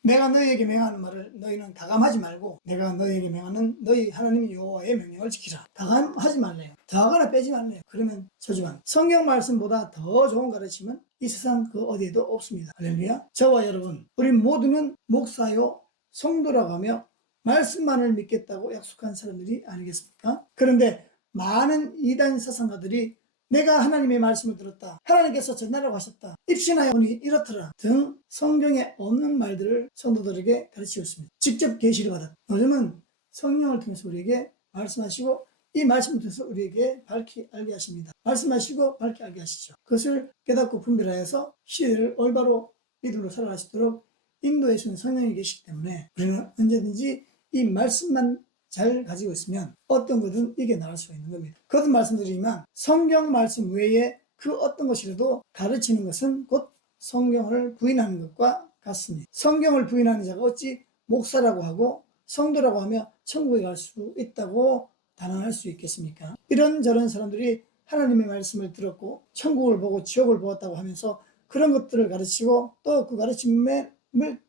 내가 너희에게 명하는 말을 너희는 가감하지 말고 내가 너희에게 명하는 너희 하나님 여호와의 명령을 지키라. 가감하지 말래요. 더하거나 빼지 말래요. 그러면 저주만. 성경 말씀보다 더 좋은 가르침은 이 세상 그 어디에도 없습니다. 할렐루야. 저와 여러분, 우리 모두는 목사요 성도라고 하며 말씀만을 믿겠다고 약속한 사람들이 아니겠습니까? 그런데 많은 이단 사상가들이 내가 하나님의 말씀을 들었다, 하나님께서 전하라고 하셨다, 입신하여 보니 이렇더라 등 성경에 없는 말들을 성도들에게 가르치고 있습니다. 직접 계시를 받았다. 요즘은 성령을 통해서 우리에게 말씀하시고 이 말씀을 통해서 우리에게 밝히 알게 하십니다. 말씀하시고 밝히 알게 하시죠. 그것을 깨닫고 분별하여서 시대를 올바로 믿음으로 살아갈 수 있도록 인도해 주는 성령이 계시기 때문에 우리는 언제든지 이 말씀만 잘 가지고 있으면 어떤 것은 이겨나갈 수가 있는 겁니다. 거듭 말씀드리지만 성경 말씀 외에 그 어떤 것이라도 가르치는 것은 곧 성경을 부인하는 것과 같습니다. 성경을 부인하는 자가 어찌 목사라고 하고 성도라고 하며 천국에 갈 수 있다고 단언할 수 있겠습니까? 이런저런 사람들이 하나님의 말씀을 들었고 천국을 보고 지옥을 보았다고 하면서 그런 것들을 가르치고 또 그 가르침을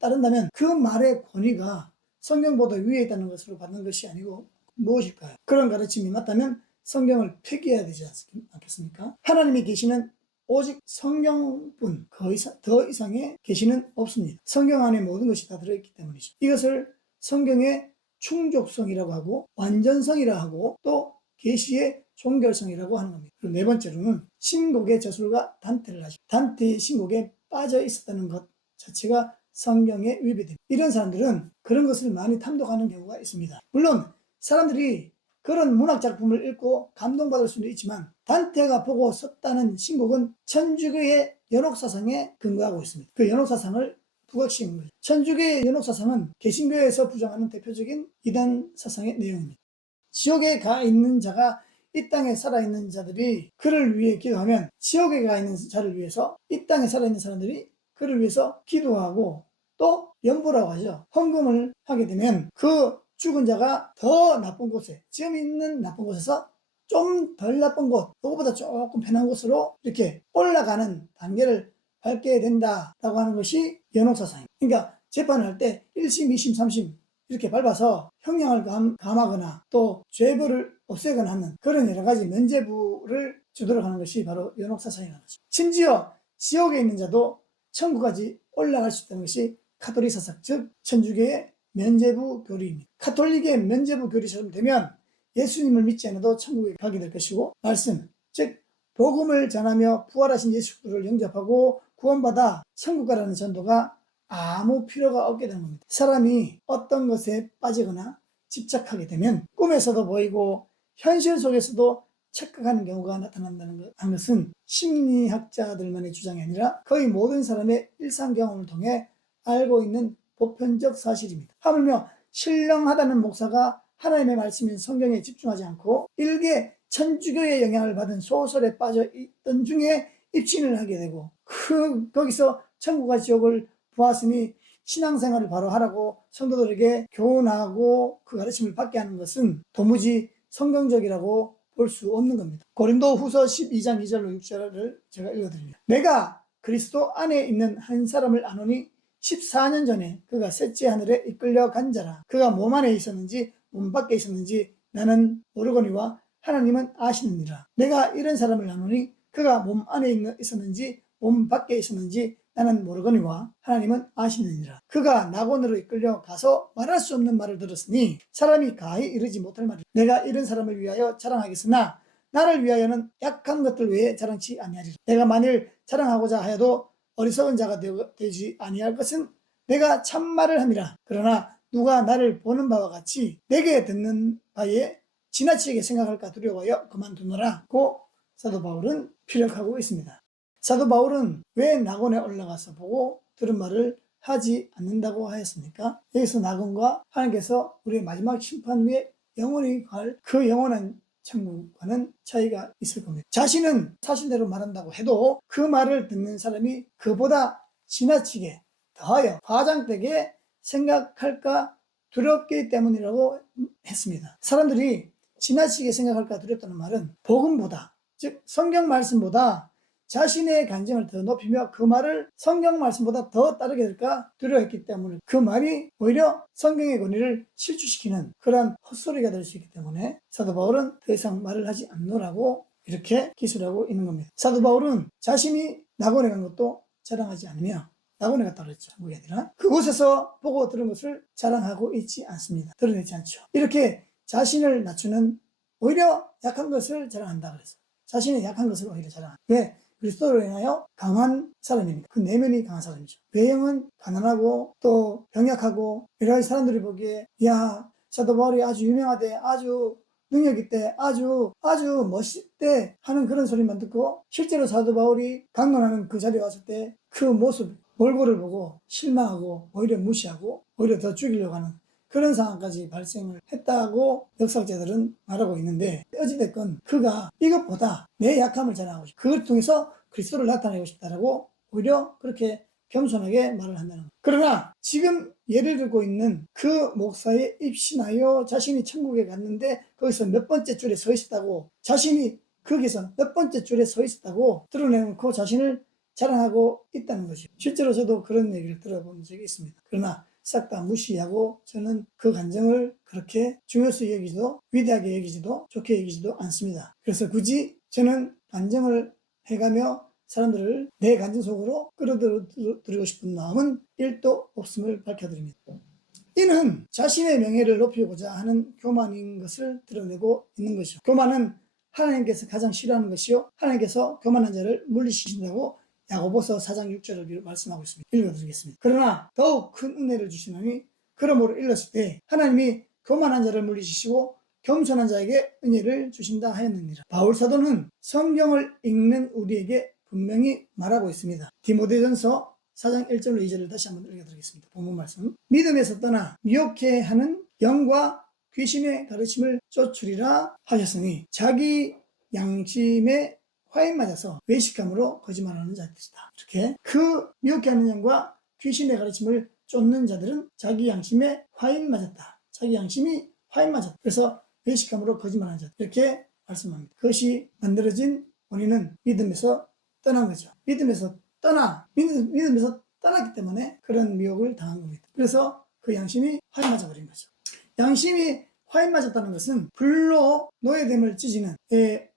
따른다면 그 말의 권위가 성경보다 위에 있다는 것으로 받는 것이 아니고 무엇일까요? 그런 가르침이 맞다면 성경을 폐기해야 되지 않겠습니까? 하나님이 계시는 오직 성경뿐, 더 이상의 계시는 없습니다. 성경 안에 모든 것이 다 들어있기 때문이죠. 이것을 성경의 충족성이라고 하고 완전성이라고 하고 또 계시의 종결성이라고 하는 겁니다. 그리고 네 번째로는 신곡의 저술가 단테를 하죠. 단테의 신곡에 빠져 있었다는 것 자체가 성경에 위배됩니다. 이런 사람들은 그런 것을 많이 탐독하는 경우가 있습니다. 물론 사람들이 그런 문학 작품을 읽고 감동받을 수는 있지만 단테가 보고 썼다는 신곡은 천주교의 연옥사상에 근거하고 있습니다. 그 연옥사상을 부각시킨 거죠. 천주교의 연옥사상은 개신교에서 부정하는 대표적인 이단 사상의 내용입니다. 지옥에 가 있는 자가 이 땅에 살아있는 자들이 그를 위해 기도하면 지옥에 가 있는 자를 위해서 이 땅에 살아있는 사람들이 그를 위해서 기도하고 또 연보라고 하죠. 헌금을 하게 되면 그 죽은 자가 더 나쁜 곳에, 지금 있는 나쁜 곳에서 좀 덜 나쁜 곳, 그거보다 조금 편한 곳으로 이렇게 올라가는 단계를 밟게 된다라고 하는 것이 연옥사상입니다. 그러니까 재판을 할 때 1심, 2심, 3심 이렇게 밟아서 형량을 감하거나 또 죄벌을 없애거나 하는 그런 여러 가지 면죄부를 주도록 하는 것이 바로 연옥사상이라는 것입니다. 심지어 지옥에 있는 자도 천국까지 올라갈 수 있다는 것이 카톨릭 사상, 즉 천주교의 면죄부 교리입니다. 카톨릭의 면죄부 교리처럼 되면 예수님을 믿지 않아도 천국에 가게 될 것이고 말씀, 즉 복음을 전하며 부활하신 예수 그리스도를 영접하고 구원받아 천국 가라는 전도가 아무 필요가 없게 되는 겁니다. 사람이 어떤 것에 빠지거나 집착하게 되면 꿈에서도 보이고 현실 속에서도 착각하는 경우가 나타난다는 것은 심리학자들만의 주장이 아니라 거의 모든 사람의 일상 경험을 통해 알고 있는 보편적 사실입니다. 하물며 신령하다는 목사가 하나님의 말씀인 성경에 집중하지 않고 일개 천주교의 영향을 받은 소설에 빠져 있던 중에 입신을 하게 되고 거기서 천국과 지옥을 보았으니 신앙생활을 바로 하라고 성도들에게 교훈하고 그 가르침을 받게 하는 것은 도무지 성경적이라고 볼 수 없는 겁니다. 고린도 후서 12장 2절로 6절을 제가 읽어드립니다. 내가 그리스도 안에 있는 한 사람을 아노니 14년 전에 그가 셋째 하늘에 이끌려 간 자라. 그가 몸 안에 있었는지 몸 밖에 있었는지 나는 모르거니와 하나님은 아시느니라. 내가 이런 사람을 아노니 그가 몸 안에 있었는지 몸 밖에 있었는지 나는 모르거니와 하나님은 아시느니라. 그가 낙원으로 이끌려 가서 말할 수 없는 말을 들었으니 사람이 가히 이르지 못할 말이라. 내가 이런 사람을 위하여 자랑하겠으나 나를 위하여는 약한 것들 외에 자랑치 아니하리라. 내가 만일 자랑하고자 하여도 어리석은 자가 되지 아니할 것은 내가 참말을 함이라. 그러나 누가 나를 보는 바와 같이 내게 듣는 바에 지나치게 생각할까 두려워하여 그만두노라고 사도 바울은 피력하고 있습니다. 사도 바울은 왜 낙원에 올라가서 보고 들은 말을 하지 않는다고 하였습니까? 여기서 낙원과 하나님께서 우리의 마지막 심판 후에 영원히 갈 그 영원한 천국과는 차이가 있을 겁니다. 자신은 사실대로 말한다고 해도 그 말을 듣는 사람이 그보다 지나치게 더하여 과장되게 생각할까 두렵기 때문이라고 했습니다. 사람들이 지나치게 생각할까 두렵다는 말은 복음보다, 즉 성경 말씀보다 자신의 간증을 더 높이며 그 말을 성경 말씀보다 더 따르게 될까 두려워했기 때문에 그 말이 오히려 성경의 권위를 실추시키는 그러한 헛소리가 될 수 있기 때문에 사도 바울은 더 이상 말을 하지 않노라고 이렇게 기술하고 있는 겁니다. 사도 바울은 자신이 낙원에 간 것도 자랑하지 않으며 낙원에 갔다고 했죠. 한국이 아니라 그곳에서 보고 들은 것을 자랑하고 있지 않습니다. 드러내지 않죠. 이렇게 자신을 낮추는 오히려 약한 것을 자랑한다 그랬어요. 자신의 약한 것을 오히려 자랑한다. 왜? 그리스도로 인하여 강한 사람입니다. 그 내면이 강한 사람이죠. 외형은 가난하고 또 병약하고 여러 가지 사람들이 보기에 야 사도 바울이 아주 유명하대, 아주 능력 있대, 아주 멋있대 하는 그런 소리만 듣고 실제로 사도 바울이 강론하는 그 자리에 왔을 때 그 모습 몰골을 보고 실망하고 오히려 무시하고 오히려 더 죽이려고 하는 그런 상황까지 발생을 했다고 역사학자들은 말하고 있는데, 어찌됐건 그가 이것보다 내 약함을 자랑하고 싶다, 그걸 통해서 그리스도를 나타내고 싶다라고 오히려 그렇게 겸손하게 말을 한다는 거예요. 그러나 지금 예를 들고 있는 그 목사에 입신하여 자신이 천국에 갔는데 거기서 몇 번째 줄에 서 있었다고, 자신이 거기서 몇 번째 줄에 서 있었다고 드러내놓고 자신을 자랑하고 있다는 것이죠. 실제로 저도 그런 얘기를 들어본 적이 있습니다. 그러나 싹 다 무시하고 저는 그 감정을 그렇게 중요시 여기지도 위대하게 여기지도 좋게 여기지도 않습니다. 그래서 굳이 저는 간증을 해가며 사람들을 내 간증 속으로 끌어들이고 싶은 마음은 1도 없음을 밝혀드립니다. 이는 자신의 명예를 높이고자 하는 교만인 것을 드러내고 있는 것이죠. 교만은 하나님께서 가장 싫어하는 것이요, 하나님께서 교만한 자를 물리치신다고 야고보서 4장 6절을 말씀하고 있습니다. 읽어드리겠습니다. 그러나 더욱 큰 은혜를 주시나니 그러므로 일렀을 때 하나님이 교만한 자를 물리치시고 겸손한 자에게 은혜를 주신다 하였느니라. 바울 사도는 성경을 읽는 우리에게 분명히 말하고 있습니다. 디모데전서 4장 1절로 2절을 다시 한번 읽어드리겠습니다. 본문 말씀. 믿음에서 떠나 미혹해 하는 영과 귀신의 가르침을 쫓으리라 하셨으니 자기 양심에 화인 맞아서 외식함으로 거짓말하는 자들이다. 이렇게 그 미혹해 하는 영과 귀신의 가르침을 쫓는 자들은 자기 양심에 화인 맞았다. 자기 양심이 화인 맞았다. 그래서 외식함으로 거짓말하는 자들, 이렇게 말씀합니다. 그것이 만들어진 원인은 믿음에서 떠난 거죠. 믿음에서 떠났기 때문에 그런 미혹을 당한 겁니다. 그래서 그 양심이 화인 맞아버린 거죠. 양심이 화인 맞았다는 것은 불로 노예됨을 찢는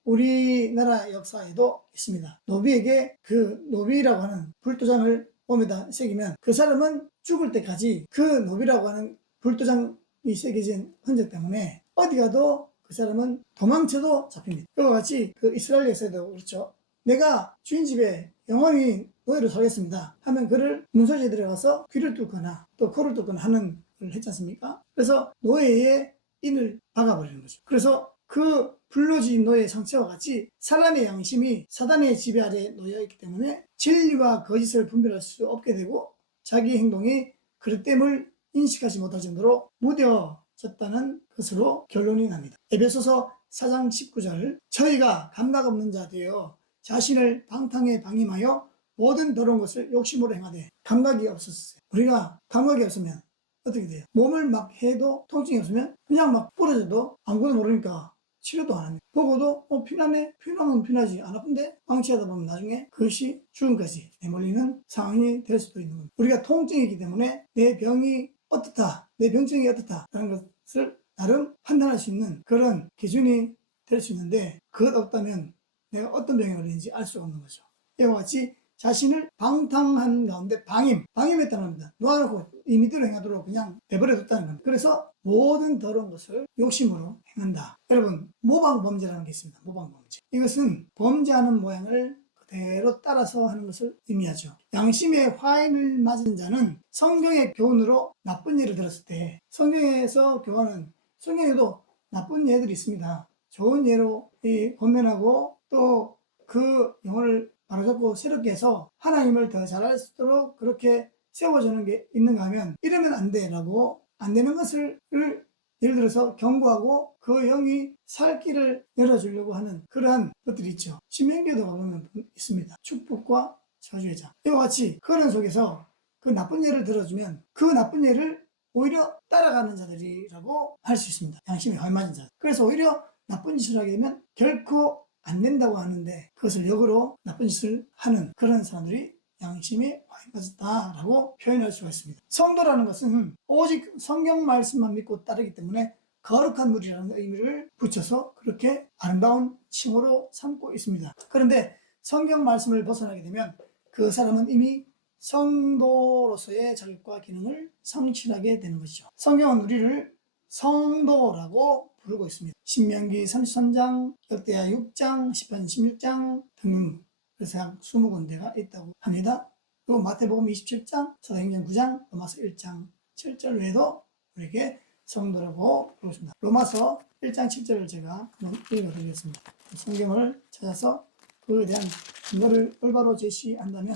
우리나라 역사에도 있습니다. 노비에게 그 노비라고 하는 불도장을 몸에다 새기면 그 사람은 죽을 때까지 그 노비라고 하는 불도장이 새겨진 흔적 때문에 어디 가도 그 사람은 도망쳐도 잡힙니다. 그와 같이 그 이스라엘 역사에도 그렇죠. 내가 주인 집에 영원히 노예로 살겠습니다 하면 그를 문서지에 들어가서 귀를 뚫거나 또 코를 뚫거나 하는 걸 했지 않습니까? 그래서 노예의 인을 박아버리는 거죠. 그래서 그 불로지인 노예의 상처와 같이 사람의 양심이 사단의 지배 아래 놓여있기 때문에 진리와 거짓을 분별할 수 없게 되고 자기 행동이 그릇됨을 인식하지 못할 정도로 무뎌졌다는 것으로 결론이 납니다. 에베소서 4장 19절, 저희가 감각 없는 자 되어 자신을 방탕에 방임하여 모든 더러운 것을 욕심으로 행하되 감각이 없었어요. 우리가 감각이 없으면 어떻게 돼요? 몸을 막 해도 통증이 없으면 그냥 막 부러져도 아무것도 모르니까 치료도 안 합니다. 보고도 피나네? 피나면 피나지, 안 아픈데? 방치하다 보면 나중에 그것이 죽음까지 내몰리는 상황이 될 수도 있는 겁니다. 우리가 통증이기 때문에 내 병이 어떻다, 내 병증이 어떻다라는 것을 나름 판단할 수 있는 그런 기준이 될 수 있는데, 그것 없다면 내가 어떤 병에 걸리는지 알 수가 없는 거죠. 이와 같이 자신을 방탕한 가운데 방임했다는 겁니다. 놓아놓고 임의대로 행하도록 그냥 내버려뒀다는 겁니다. 그래서 모든 더러운 것을 욕심으로 행한다. 여러분, 모방범죄라는 게 있습니다. 모방범죄. 이것은 범죄하는 모양을 그대로 따라서 하는 것을 의미하죠. 양심에 화인을 맞은 자는 성경의 교훈으로 나쁜 예를 들었을 때, 성경에서 교훈은 성경에도 나쁜 예들이 있습니다. 좋은 예로 권면하고 또 그 영혼을 바로잡고 새롭게 해서 하나님을 더 잘할 수 있도록 그렇게 세워주는 게 있는가 하면, 이러면 안 돼 라고 안 되는 것을 예를 들어서 경고하고 그 영이 살 길을 열어주려고 하는 그러한 것들이 있죠. 신명기에도 보면 있습니다. 축복과 저주의 자. 이와 같이 그런 속에서 그 나쁜 예를 들어주면 그 나쁜 예를 오히려 따라가는 자들이라고 할 수 있습니다. 양심이 활맞은 자들. 그래서 오히려 나쁜 짓을 하게 되면 결코 안 된다고 하는데 그것을 역으로 나쁜 짓을 하는 그런 사람들이 양심이 화인 맞았다라고 표현할 수가 있습니다. 성도라는 것은 오직 성경 말씀만 믿고 따르기 때문에 거룩한 무리라는 의미를 붙여서 그렇게 아름다운 칭호로 삼고 있습니다. 그런데 성경 말씀을 벗어나게 되면 그 사람은 이미 성도로서의 자격과 기능을 상실하게 되는 것이죠. 성경은 우리를 성도라고 부르고 있습니다. 신명기 33장, 역대하 6장, 시편 16장 등등 그래서 약 20군데가 있다고 합니다. 그리고 마태복음 27장, 사도행전 9장, 로마서 1장 7절 외에도 우리에게 성도라고 부르고 있습니다. 로마서 1장 7절을 제가 한번 읽어드리겠습니다. 성경을 찾아서 그에 대한 근거를 올바로 제시한다면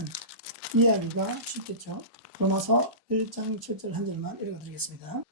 이해하기가 쉽겠죠. 로마서 1장 7절 한 절만 읽어드리겠습니다.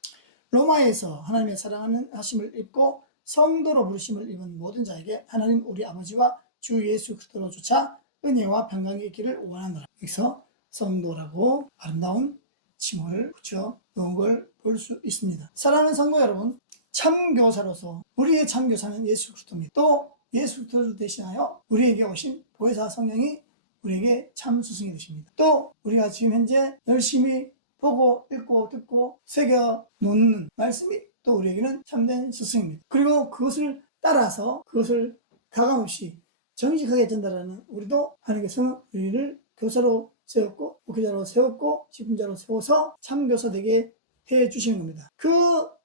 로마에서 하나님의 사랑하는 하심을 입고 성도로 부르심을 입은 모든 자에게 하나님 우리 아버지와 주 예수 그리스도로 조차 은혜와 평강이 있기를 원하노라. 여기서 성도라고 아름다운 칭호를 붙여 놓은 걸 볼 수 있습니다. 사랑하는 성도 여러분, 참교사로서 우리의 참교사는 예수 그리스도입니다. 또 예수 그리스도를 대신하여 우리에게 오신 보혜사 성령이 우리에게 참 스승이 되십니다. 또 우리가 지금 현재 열심히 보고 읽고 듣고 새겨 놓는 말씀이 또 우리에게는 참된 스승입니다. 그리고 그것을 따라서 그것을 가감없이 정직하게 전달하는 우리도 하나님께서는 우리를 교사로 세웠고 목회자로 세웠고 집임자로 세워서 참교사 되게 해주시는 겁니다. 그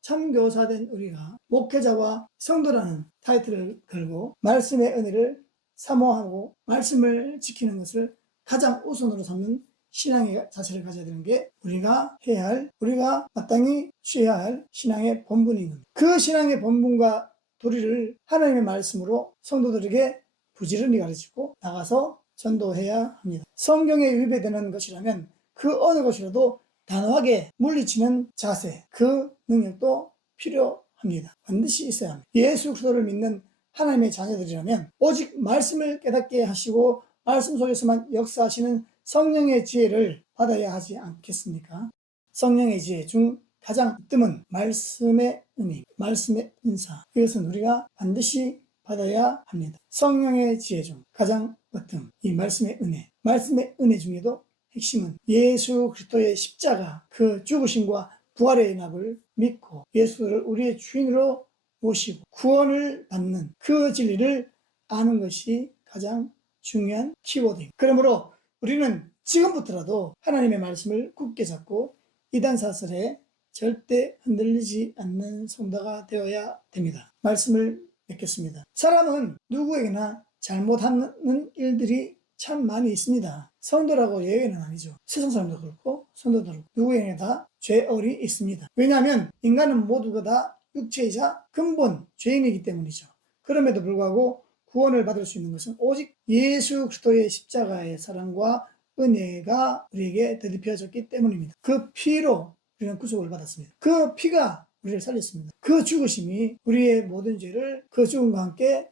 참교사된 우리가 목회자와 성도라는 타이틀을 걸고 말씀의 은혜를 사모하고 말씀을 지키는 것을 가장 우선으로 삼는 신앙의 자세를 가져야 되는 게 우리가 해야 할, 우리가 마땅히 취해야 할 신앙의 본분인 겁니다. 그 신앙의 본분과 도리를 하나님의 말씀으로 성도들에게 부지런히 가르치고 나가서 전도해야 합니다. 성경에 위배되는 것이라면 그 어느 것이라도 단호하게 물리치는 자세, 그 능력도 필요합니다. 반드시 있어야 합니다. 예수 그리스도를 믿는 하나님의 자녀들이라면 오직 말씀을 깨닫게 하시고 말씀 속에서만 역사하시는 성령의 지혜를 받아야 하지 않겠습니까? 성령의 지혜 중 가장 뜸은 말씀의 은혜, 말씀의 은사. 이것은 우리가 반드시 받아야 합니다. 성령의 지혜 중 가장 으뜸, 이 말씀의 은혜. 말씀의 은혜 중에도 핵심은 예수 그리스도의 십자가, 그 죽으심과 부활의 연합을 믿고 예수를 우리의 주인으로 모시고 구원을 받는 그 진리를 아는 것이 가장 중요한 키워드입니다. 그러므로 우리는 지금부터라도 하나님의 말씀을 굳게 잡고 이단사설에 절대 흔들리지 않는 성도가 되어야 됩니다. 말씀을 맺겠습니다. 사람은 누구에게나 잘못하는 일들이 참 많이 있습니다. 성도라고 예외는 아니죠. 세상 사람도 그렇고 성도도 그렇고 누구에게나 다 죄어리 있습니다. 왜냐하면 인간은 모두가 다 육체이자 근본 죄인이기 때문이죠. 그럼에도 불구하고 구원을 받을 수 있는 것은 오직 예수 그리스도의 십자가의 사랑과 은혜가 우리에게 대립혀졌기 때문입니다. 그 피로 우리는 구속을 받았습니다. 그 피가 우리를 살렸습니다. 그 죽으심이 우리의 모든 죄를 그 죽음과 함께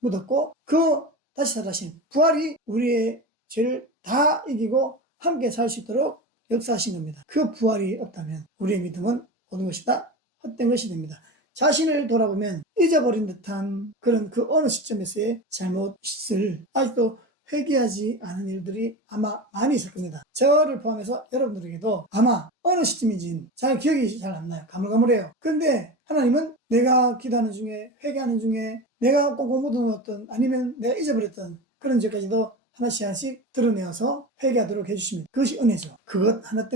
묻었고 그 다시 살아신 부활이 우리의 죄를 다 이기고 함께 살 수 있도록 역사하신 겁니다. 그 부활이 없다면 우리의 믿음은 모든 것이 다 헛된 것이 됩니다. 자신을 돌아보면 잊어버린 듯한 그런 그 어느 시점에서의 잘못을 아직도 회개하지 않은 일들이 아마 많이 있을 겁니다. 저를 포함해서 여러분들에게도 아마 어느 시점인지 잘 기억이 잘 안 나요. 가물가물해요. 그런데 하나님은 내가 기도하는 중에 회개하는 중에 내가 꽁꽁 묻어놓았던 아니면 내가 잊어버렸던 그런 죄까지도 하나씩 하나씩 드러내어서 회개하도록 해주십니다. 그것이 은혜죠. 그것 하나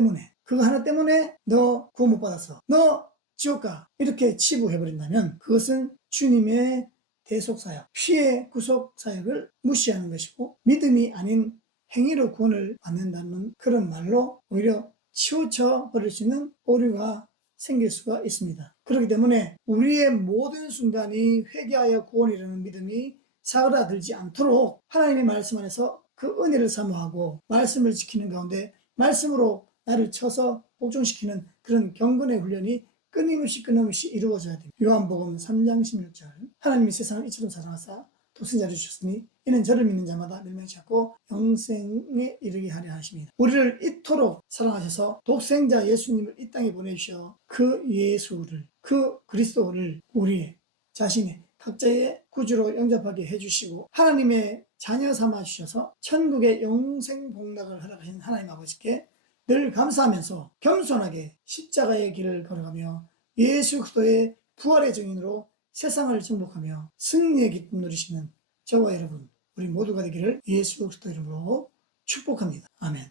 때문에 너 구원 못 받았어. 너 지옥 가. 이렇게 치부해버린다면 그것은 주님의 대속사역, 피의 구속사역을 무시하는 것이고 믿음이 아닌 행위로 구원을 받는다는 그런 말로 오히려 치우쳐 버릴 수 있는 오류가 생길 수가 있습니다. 그렇기 때문에 우리의 모든 순간이 회개하여 구원이라는 믿음이 사그라들지 않도록 하나님의 말씀 안에서 그 은혜를 사모하고 말씀을 지키는 가운데 말씀으로 나를 쳐서 복종시키는 그런 경건의 훈련이 끊임없이 이루어져야 됩니다. 요한복음 3장 16절 하나님이 세상을 이처럼 사랑하사 독생자를 주셨으니 이는 저를 믿는 자마다 멸망치 않고 영생에 이르게 하려 하십니다. 우리를 이토록 사랑하셔서 독생자 예수님을 이 땅에 보내주셔 그 예수를 그 그리스도를 우리의 자신의 각자의 구주로 영접하게 해주시고 하나님의 자녀 삼아 주셔서 천국의 영생 복락을 허락하신 하나님 아버지께 늘 감사하면서 겸손하게 십자가의 길을 걸어가며 예수 그리스도의 부활의 증인으로 세상을 정복하며 승리의 기쁨 누리시는 저와 여러분 우리 모두가 되기를 예수 그리스도 이름으로 축복합니다. 아멘.